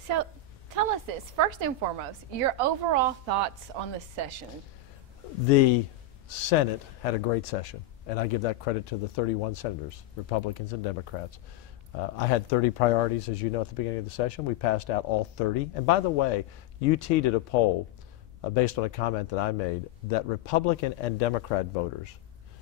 So tell us this, first and foremost, your overall thoughts on the session. The Senate had a great session, and I give that credit to the 31 senators, Republicans and Democrats. I had 30 priorities, as you know, at the beginning of the session. We passed out all 30. And by the way, UT did a poll based on a comment that I made that Republican and Democrat voters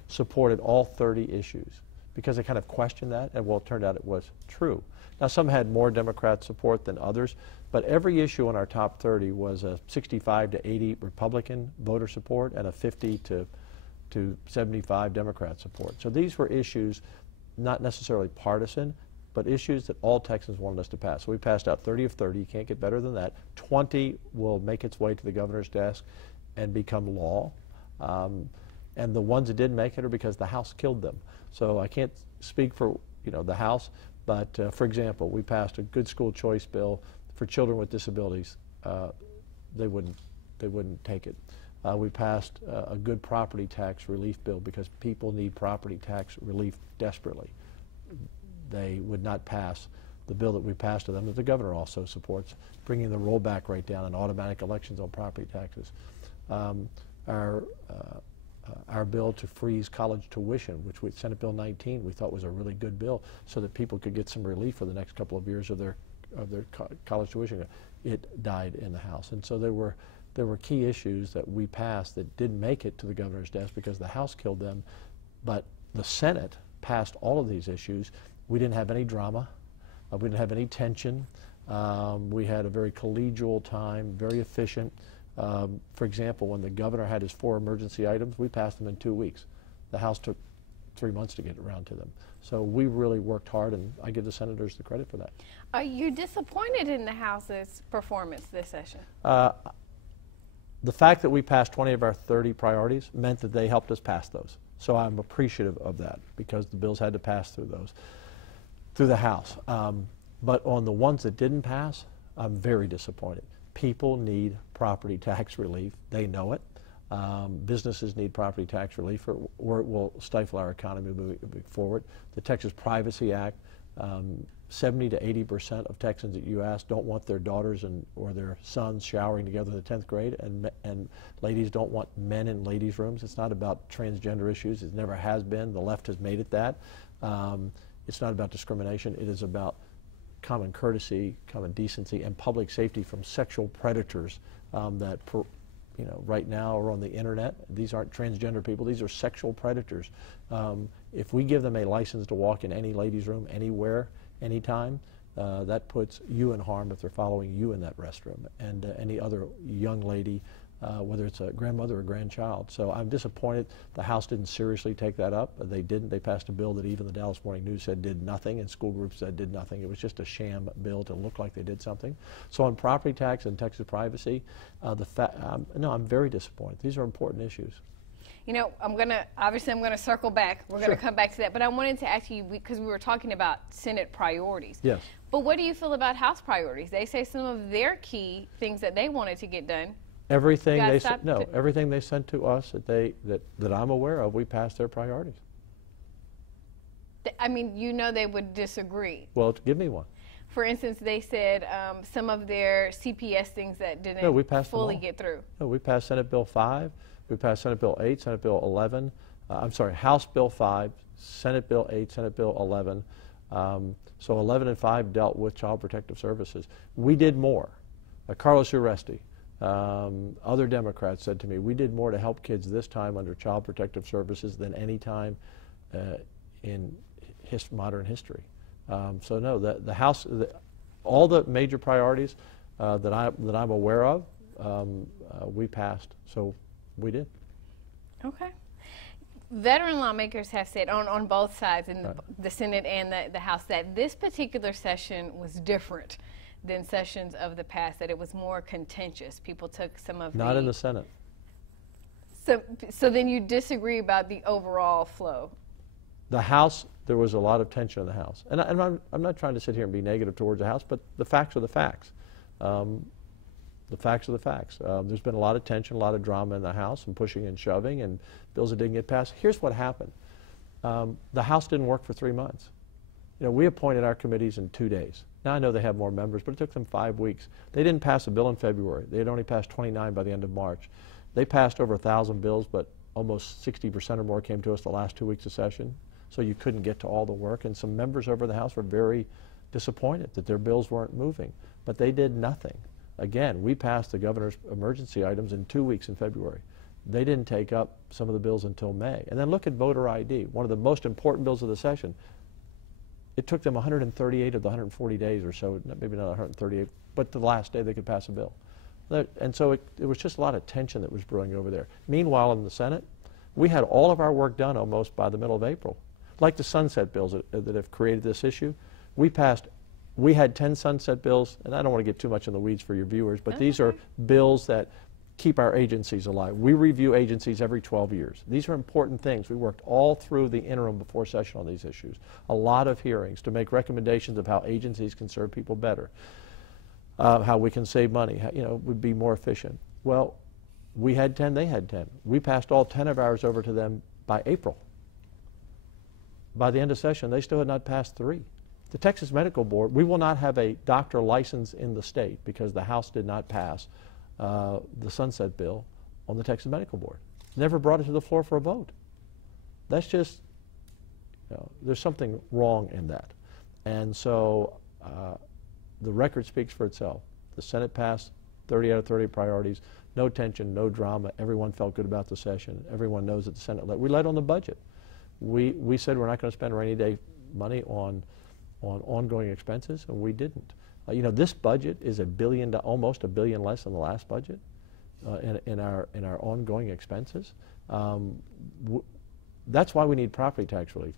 supported all 30 issues because they kind of questioned that, and well, it turned out it was true. Now, some had more Democrat support than others, but every issue in our top 30 was a 65 to 80 Republican voter support and a 50 to 75 Democrat support. So these were issues not necessarily partisan, but issues that all Texans wanted us to pass. So we passed out 30 of 30. You can't get better than that. 20 will make its way to the governor's desk and become law. And the ones that didn't make it are because the House killed them. So I can't speak for the House, but for example, we passed a good school choice bill for children with disabilities. They wouldn't take it. We passed a good property tax relief bill because people need property tax relief desperately. They would not pass the bill that we passed to them that the governor also supports, bringing the rollback rate down and automatic elections on property taxes. Our bill to freeze college tuition, which with Senate Bill 19 we thought was a really good bill so that people could get some relief for the next couple of years of their college tuition, it died in the House. And so there were key issues that we passed that didn't make it to the governor's desk because the House killed them, but the Senate passed all of these issues. We didn't have any drama. We didn't have any tension. We had a very collegial time, very efficient. For example, when the governor had his 4 emergency items, we passed them in 2 weeks. The House took 3 months to get around to them. So we really worked hard, and I give the senators the credit for that. Are you disappointed in the House's performance this session? The fact that we passed 20 of our 30 priorities meant that they helped us pass those. So I'm appreciative of that because the bills had to pass through the House. But on the ones that didn't pass, I'm very disappointed. People need property tax relief. They know it. Businesses need property tax relief or it will stifle our economy moving forward. The Texas Privacy Act, 70 to 80% of Texans that you ask don't want their daughters or their sons showering together in the 10th grade, and ladies don't want men in ladies' rooms. It's not about transgender issues. It never has been. The left has made it that. It's not about discrimination. It is about common courtesy, common decency, and public safety from sexual predators that right now are on the internet. These aren't transgender people. These are sexual predators. If we give them a license to walk in any ladies' room, anywhere, anytime, that puts you in harm if they're following you in that restroom and any other young lady, whether it's a grandmother or grandchild. So I'm disappointed the House didn't seriously take that up. They didn't. They passed a bill that even the Dallas Morning News said did nothing, and school groups said did nothing. It was just a sham bill to look like they did something. So on property tax and Texas privacy, no, I'm very disappointed. These are important issues. Obviously I'm gonna circle back. We're gonna come back to that, but I wanted to ask you, because we were talking about Senate priorities. Yes. But what do you feel about House priorities? They say some of their key things that they wanted to get done. Everything they sent, everything they sent to us that I'm aware of, we passed their priorities. I mean, they would disagree. Well, give me one. For instance, they said some of their CPS things that didn't fully get through. No, we passed Senate Bill 5. We passed Senate Bill 8, Senate Bill 11. I'm sorry, House Bill 5, Senate Bill 8, Senate Bill 11. So 11 and 5 dealt with Child Protective Services. We did more. Carlos Uresti, other Democrats said to me, we did more to help kids this time under Child Protective Services than any time in modern history. So no, the House, all the major priorities that I'm aware of, we passed. So we did. Okay. Veteran lawmakers have said on both sides, in the Senate and the House, that this particular session was different than sessions of the past, that it was more contentious. People took some of Not in the Senate. So then you disagree about the overall flow? The House, there was a lot of tension in the House. And I'm not trying to sit here and be negative towards the House, but the facts are the facts. The facts are the facts. There's been a lot of tension, a lot of drama in the House, and pushing and shoving, and bills that didn't get passed. Here's what happened. The House didn't work for 3 months. You know, we appointed our committees in 2 days. Now I know they have more members, but it took them 5 weeks. They didn't pass a bill in February. They had only passed 29 by the end of March. They passed over 1,000 bills, but almost 60% or more came to us the last 2 weeks of session. So you couldn't get to all the work, and some members over the House were very disappointed that their bills weren't moving. But they did nothing. Again, we passed the governor's emergency items in 2 weeks in February. They didn't take up some of the bills until May. And then look at voter ID, one of the most important bills of the session. It took them 138 of the 140 days or so, maybe not 138, but the last day they could pass a bill. And so it was just a lot of tension that was brewing over there. Meanwhile, in the Senate, we had all of our work done almost by the middle of April. Like the sunset bills that have created this issue, we had 10 sunset bills, and I don't want to get too much in the weeds for your viewers, but these are bills that keep our agencies alive. We review agencies every 12 years. These are important things. We worked all through the interim before session on these issues. A lot of hearings to make recommendations of how agencies can serve people better, how we can save money, how, you know, would be more efficient. Well, we had 10, they had 10. We passed all 10 of ours over to them by April. By the end of session, they still had not passed 3. The Texas Medical Board, we will not have a doctor license in the state because the House did not pass the sunset bill on the Texas Medical Board. Never brought it to the floor for a vote. That's just, you know, there's something wrong in that. And so the record speaks for itself. The Senate passed 30 out of 30 priorities, no tension, no drama. Everyone felt good about the session. Everyone knows that the Senate we led on the budget. We said we're not going to spend rainy day money on ongoing expenses, and we didn't. You know, this budget is almost $1 billion less than the last budget in our ongoing expenses. That's why we need property tax relief.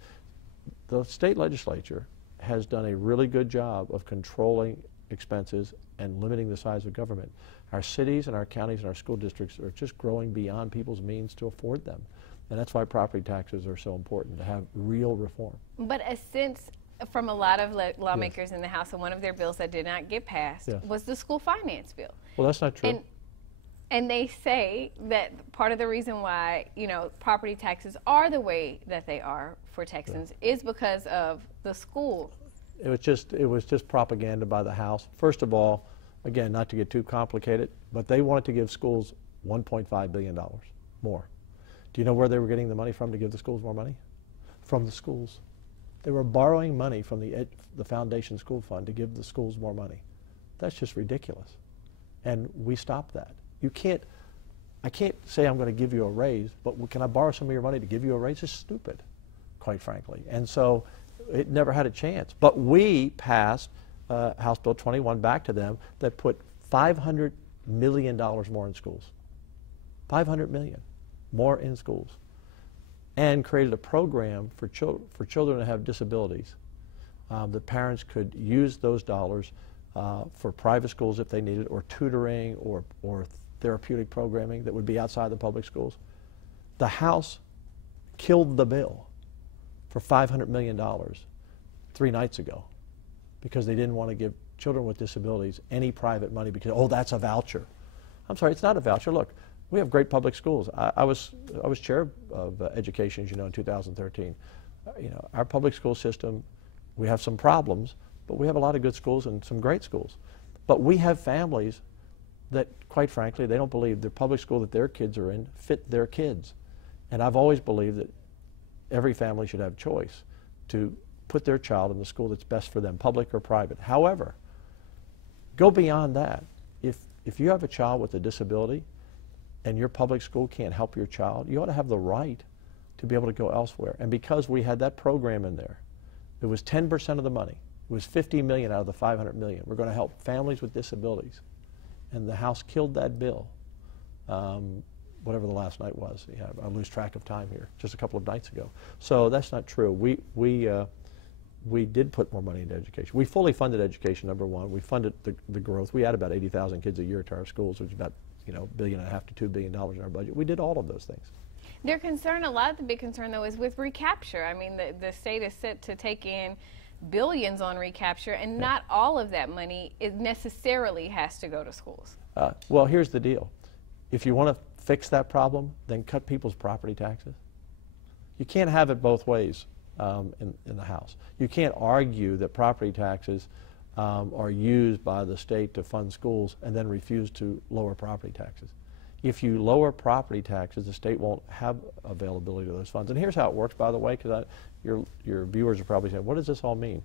The state legislature has done a really good job of controlling expenses and limiting the size of government. Our cities and our counties and our school districts are just growing beyond people's means to afford them. And that's why property taxes are so important, to have real reform. But a sense from a lot of lawmakers in the House, and one of their bills that did not get passed was the school finance bill. Well, that's not true. And they say that part of the reason why, you know, property taxes are the way that they are for Texans is because of the school. It was just propaganda by the House. First of all, again, not to get too complicated, but they wanted to give schools $1.5 billion more. Do you know where they were getting the money from to give the schools more money? From the schools. They were borrowing money from the Foundation School Fund to give the schools more money. That's just ridiculous. And we stopped that. I can't say I'm going to give you a raise, but can I borrow some of your money to give you a raise? It's stupid, quite frankly. And so it never had a chance. But we passed House Bill 21 back to them that put $500 million more in schools. $500 million more in schools. And created a program for children that have disabilities. The parents could use those dollars for private schools if they needed, or tutoring, or therapeutic programming that would be outside the public schools. The House killed the bill for $500 million 3 nights ago because they didn't want to give children with disabilities any private money because, oh, that's a voucher. I'm sorry, it's not a voucher. Look, we have great public schools. I was chair of education, as you know, in 2013. You know, our public school system, we have some problems, but we have a lot of good schools and some great schools. But we have families that, quite frankly, they don't believe the public school that their kids are in fit their kids. And I've always believed that every family should have choice to put their child in the school that's best for them, public or private. However, go beyond that. If you have a child with a disability and your public school can't help your child, you ought to have the right to be able to go elsewhere. And because we had that program in there, it was 10% of the money. It was $50 million out of the $500 million. We're going to help families with disabilities. And the House killed that bill, whatever the last night was. Yeah, I lose track of time here, just a couple of nights ago. So that's not true. We did put more money into education. We fully funded education, number one. We funded the growth. We add about 80,000 kids a year to our schools, which is about, you know, $1.5 billion to $2 billion in our budget. We did all of those things. Their concern, a lot of the big concern, though, is with recapture. I mean, the state is set to take in billions on recapture, and not all of that money necessarily has to go to schools. Well, here's the deal. If you want to fix that problem, then cut people's property taxes. You can't have it both ways. in the House. You can't argue that property taxes are used by the state to fund schools and then refuse to lower property taxes. If you lower property taxes, the state won't have availability to those funds. And here's how it works, by the way, because your viewers are probably saying, what does this all mean?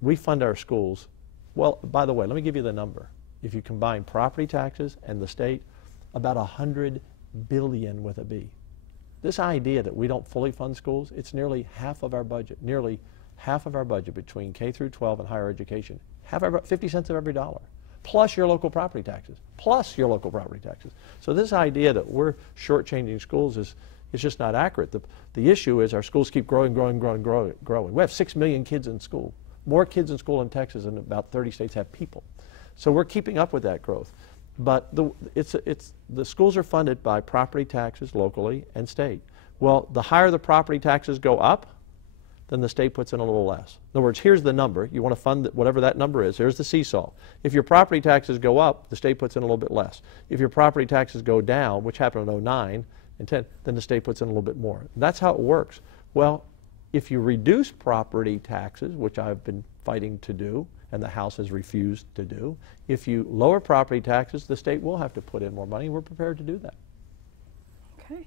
We fund our schools. Well, by the way, let me give you the number. If you combine property taxes and the state, about $100 billion with a B. This idea that we don't fully fund schools, it's nearly half of our budget, nearly half of our budget between K through 12 and higher education, 50 cents of every dollar, plus your local property taxes, plus your local property taxes. So this idea that we're shortchanging schools is just not accurate. The issue is our schools keep growing. We have 6 million kids in school, more kids in school in Texas than about 30 states have people. So we're keeping up with that growth. But the schools are funded by property taxes locally and state. Well, the higher the property taxes go up, then the state puts in a little less. In other words, here's the number. You want to fund whatever that number is. Here's the seesaw. If your property taxes go up, the state puts in a little bit less. If your property taxes go down, which happened in 2009 and 10, then the state puts in a little bit more. That's how it works. Well, if you reduce property taxes, which I've been fighting to do, and the House has refused to do, if you lower property taxes, the state will have to put in more money, and we're prepared to do that. Okay.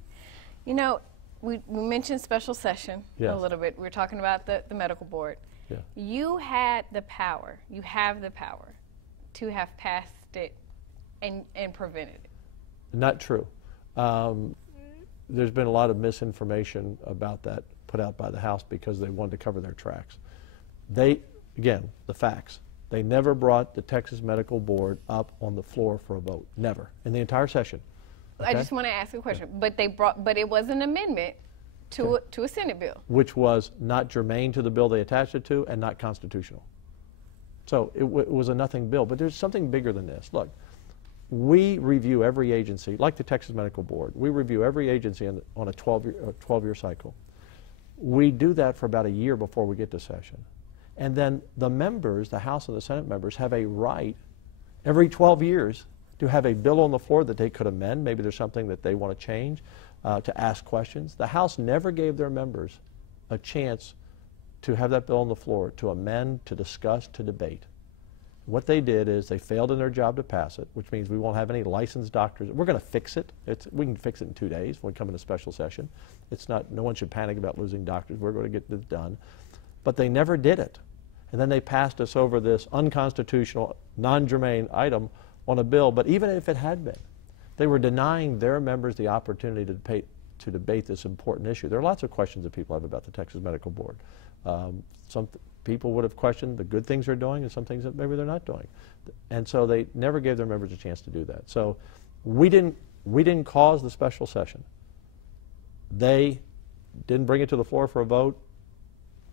You know, we mentioned special session a little bit. We were talking about the medical board. Yeah. You had the power, you have the power to have passed it and prevented it. Not true. There's been a lot of misinformation about that put out by the House because they wanted to cover their tracks. Again, the facts. They never brought the Texas Medical Board up on the floor for a vote. Never. In the entire session. Okay? I just want to ask a question. Yeah. But it was an amendment to a Senate bill. Which was not germane to the bill they attached it to and not constitutional. So it was a nothing bill. But there's something bigger than this. Look, we review every agency, like the Texas Medical Board. We review every agency on a 12-year cycle. We do that for about a year before we get to session. And then the members, the House and the Senate members, have a right every 12 years to have a bill on the floor that they could amend. Maybe there's something that they want to change, to ask questions. The House never gave their members a chance to have that bill on the floor, to amend, to discuss, to debate. What they did is they failed in their job to pass it, which means we won't have any licensed doctors. We're going to fix it. We can fix it in 2 days when we come into special session. No one should panic about losing doctors. We're going to get this done. But they never did it. And then they passed us over this unconstitutional, non-germane item on a bill. But even if it had been, they were denying their members the opportunity to debate this important issue. There are lots of questions that people have about the Texas Medical Board. Some people would have questioned the good things they're doing and some things that maybe they're not doing. And so they never gave their members a chance to do that. So we didn't cause the special session. They didn't bring it to the floor for a vote,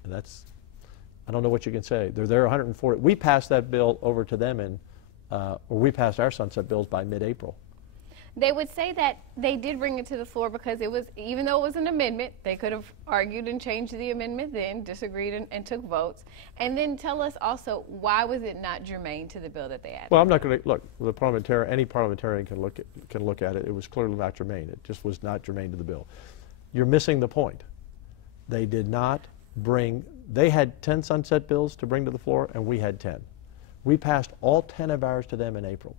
and I don't know what you can say. They're there 140. We passed that bill over to them or we passed our sunset bills by mid-April. They would say that they did bring it to the floor because it was, even though it was an amendment, they could have argued and changed the amendment then, disagreed and took votes. And then tell us also, why was it not germane to the bill that they added? Well, I'm not going to, look, any parliamentarian can look at it. It was clearly not germane. It just was not germane to the bill. You're missing the point. They did not bring, they had 10 sunset bills to bring to the floor, and we had 10. We passed all 10 of ours to them in April.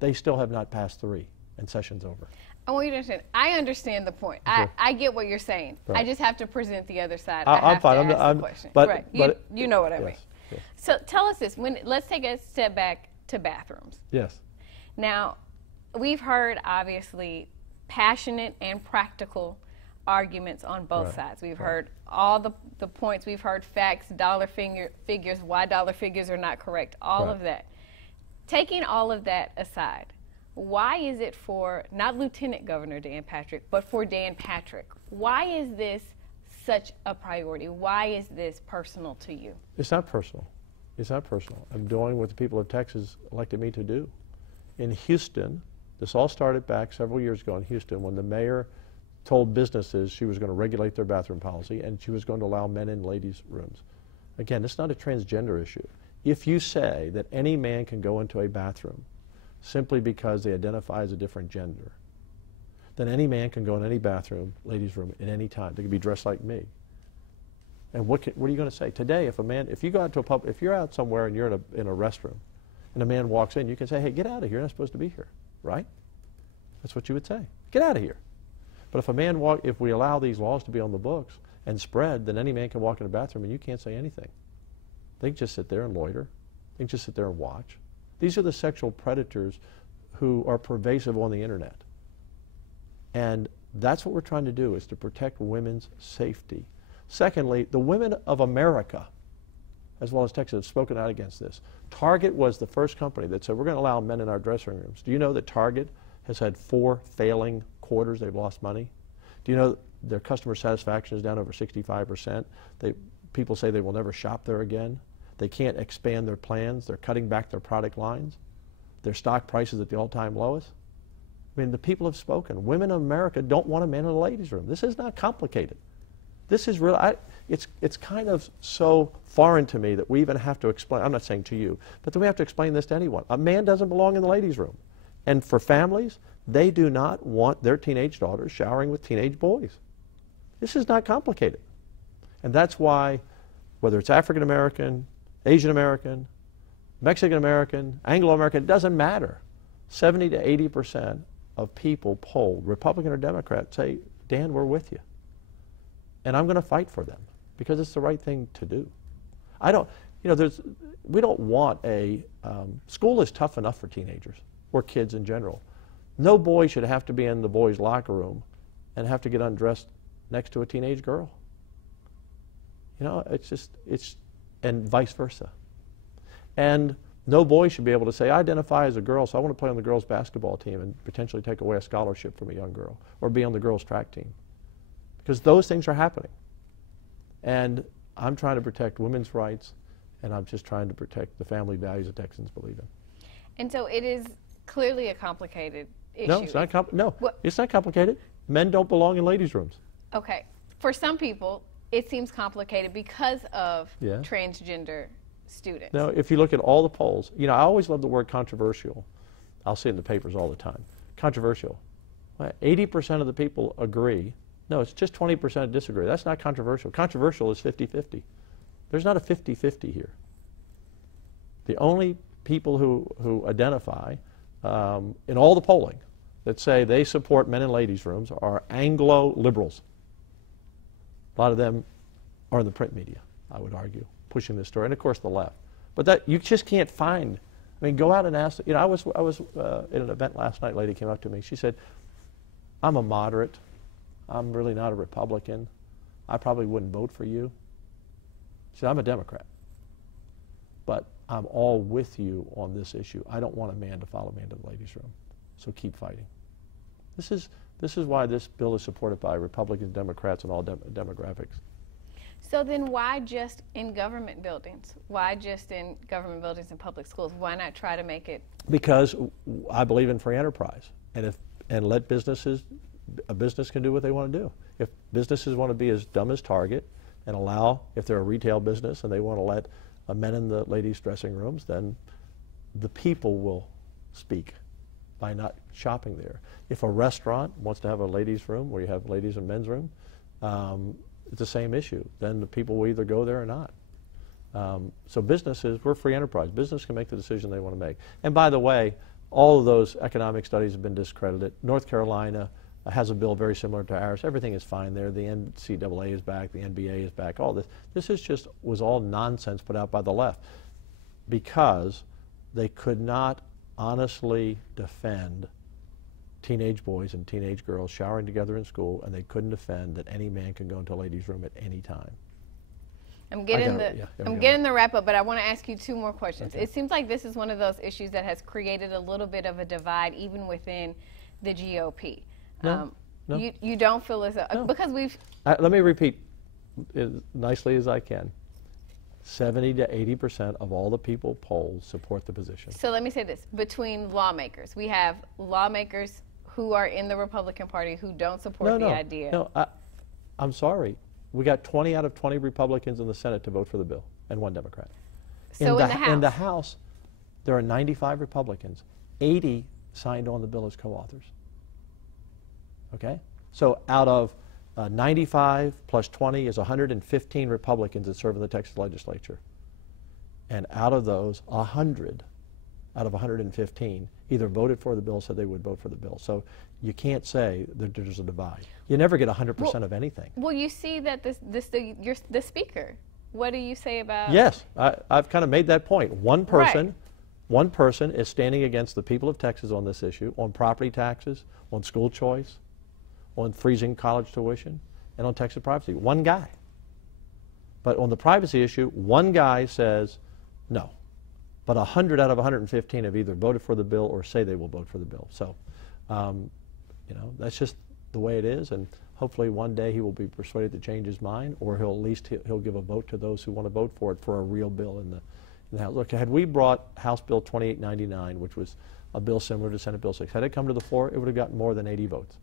They still have not passed 3, and session's over. I want you to understand. I understand the point. Okay. I get what you're saying. Right. I just have to present the other side. I'm fine. I'm question. But, right. You know what I mean. Yes. So tell us this. Let's take a step back to bathrooms. Yes. Now, we've heard, obviously, passionate and practical arguments on both sides. We've heard all the points. We've heard facts, dollar figures, why dollar figures are not correct, all of that. Taking all of that aside, why is it for, not Lieutenant Governor Dan Patrick, but for Dan Patrick, why is this such a priority? Why is this personal to you? It's not personal. It's not personal. I'm doing what the people of Texas elected me to do. In Houston, this all started back several years ago in Houston when the mayor told businesses she was going to regulate their bathroom policy and she was going to allow men in ladies' rooms. Again, it's not a transgender issue. If you say that any man can go into a bathroom simply because they identify as a different gender, then any man can go in any bathroom, ladies' room, at any time. They can be dressed like me. And what are you going to say? Today, if you go out to if you're out somewhere and you're in a restroom, and a man walks in, you can say, hey, get out of here, you're not supposed to be here, right? That's what you would say. Get out of here. But if we allow these laws to be on the books and spread, then any man can walk in the bathroom and you can't say anything. They can just sit there and loiter. They can just sit there and watch. These are the sexual predators who are pervasive on the internet. And that's what we're trying to do, is to protect women's safety. Secondly, the women of America, as well as Texas, have spoken out against this. Target was the first company that said, we're going to allow men in our dressing rooms. Do you know that Target has had 4 failing quarters? They've lost money. Do you know their customer satisfaction is down over 65%? People say they will never shop there again. They can't expand their plans. They're cutting back their product lines. Their stock price is at the all-time lowest. I mean, the people have spoken. Women in America don't want a man in the ladies' room. This is not complicated. This is real. It's kind of so foreign to me that we even have to explain. I'm not saying to you, but that we have to explain this to anyone. A man doesn't belong in the ladies' room. And for families, they do not want their teenage daughters showering with teenage boys. This is not complicated. And that's why, whether it's African American, Asian American, Mexican American, Anglo American, it doesn't matter. 70 to 80% of people polled, Republican or Democrat, say, Dan, we're with you. And I'm going to fight for them because it's the right thing to do. We don't want school is tough enough for teenagers or kids in general. No boy should have to be in the boys' locker room and have to get undressed next to a teenage girl. And vice versa. And no boy should be able to say, I identify as a girl, so I want to play on the girls' basketball team and potentially take away a scholarship from a young girl or be on the girls' track team. Because those things are happening. And I'm trying to protect women's rights, and I'm just trying to protect the family values that Texans believe in. And so it is clearly a complicated issue. No, it's not, it's not complicated. Men don't belong in ladies' rooms. Okay. For some people, it seems complicated because of transgender students. No, if you look at all the polls, I always love the word controversial. I'll see it in the papers all the time. Controversial. 80% of the people agree. No, it's just 20% disagree. That's not controversial. Controversial is 50-50. There's not a 50-50 here. The only people who identify in all the polling that say they support men in ladies' rooms are Anglo liberals. A lot of them are in the print media, I would argue, pushing this story, and of course the left. But that you just can't find. I mean, go out and ask. I was at an event last night. A lady came up to me. She said, "I'm a moderate. I'm really not a Republican. I probably wouldn't vote for you." She said, "I'm a Democrat, but I'm all with you on this issue. I don't want a man to follow me into the ladies' room, so keep fighting." This is why this bill is supported by Republicans, Democrats, and all demographics. So then why just in government buildings? Why just in government buildings and public schools? Why not try to make it? Because I believe in free enterprise, and let a business can do what they want to do. If businesses want to be as dumb as Target and allow, if they're a retail business and they want to let men in the ladies' dressing rooms, then the people will speak by not shopping there. If a restaurant wants to have a ladies' room where you have ladies and men's room, it's the same issue. Then the people will either go there or not. So businesses, we're free enterprise. Business can make the decision they want to make. And by the way, all of those economic studies have been discredited. North Carolina has a bill very similar to ours. Everything is fine there. The NCAA is back. The NBA is back. All this. This was all nonsense put out by the left because they could not honestly defend teenage boys and teenage girls showering together in school, and they couldn't defend that any man can go into a ladies' room at any time. I'm getting the wrap up, but I want to ask you 2 more questions. Okay. It seems like this is one of those issues that has created a little bit of a divide even within the GOP. No. You don't feel as though, because we've... let me repeat as nicely as I can. 70 to 80% of all the people polled support the position. So let me say this. Between lawmakers, we have lawmakers who are in the Republican Party who don't support the idea. No, I'm sorry. We got 20 out of 20 Republicans in the Senate to vote for the bill and 1 Democrat. So in the House, there are 95 Republicans. 80 signed on the bill as co-authors. Okay? So out of 95 plus 20 is 115 Republicans that serve in the Texas legislature. And out of those, 100 out of 115 either voted for the bill or said they would vote for the bill. So you can't say that there's a divide. You never get 100% of anything. Well, you see that you're the speaker. What do you say about? Yes, I've kind of made that point. One person, Right. one person is standing against the people of Texas on this issue, on property taxes, on school choice, on freezing college tuition, and on Texas privacy. One guy. But on the privacy issue, one guy says no. But 100 out of 115 have either voted for the bill or say they will vote for the bill. So, you know, that's just the way it is. And hopefully one day he will be persuaded to change his mind, or he'll at least he'll give a vote to those who want to vote for it for a real bill in the House. Look, had we brought House Bill 2899, which was a bill similar to Senate Bill 6, had it come to the floor, it would have gotten more than 80 votes.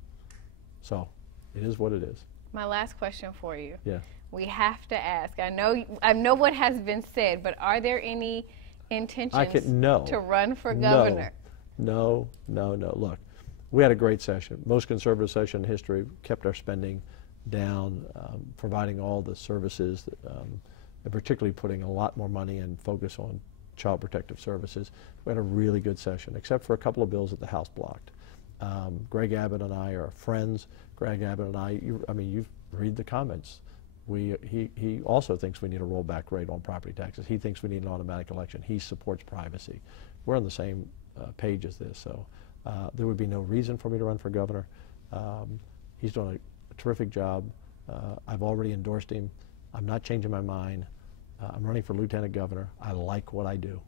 So it is what it is. My last question for you. Yeah. We have to ask. I know what has been said, but are there any intentions to run for governor? No. Look, we had a great session. Most conservative session in history. Kept our spending down, providing all the services, and particularly putting a lot more money and focus on child protective services. We had a really good session, except for a couple of bills that the House blocked. Greg Abbott and I are friends. Greg Abbott and I mean, you've read the comments. He also thinks we need a rollback rate on property taxes. He thinks we need an automatic election. He supports privacy. We're on the same page as this, so there would be no reason for me to run for governor. He's done a terrific job. I've already endorsed him. I'm not changing my mind. I'm running for lieutenant governor. I like what I do.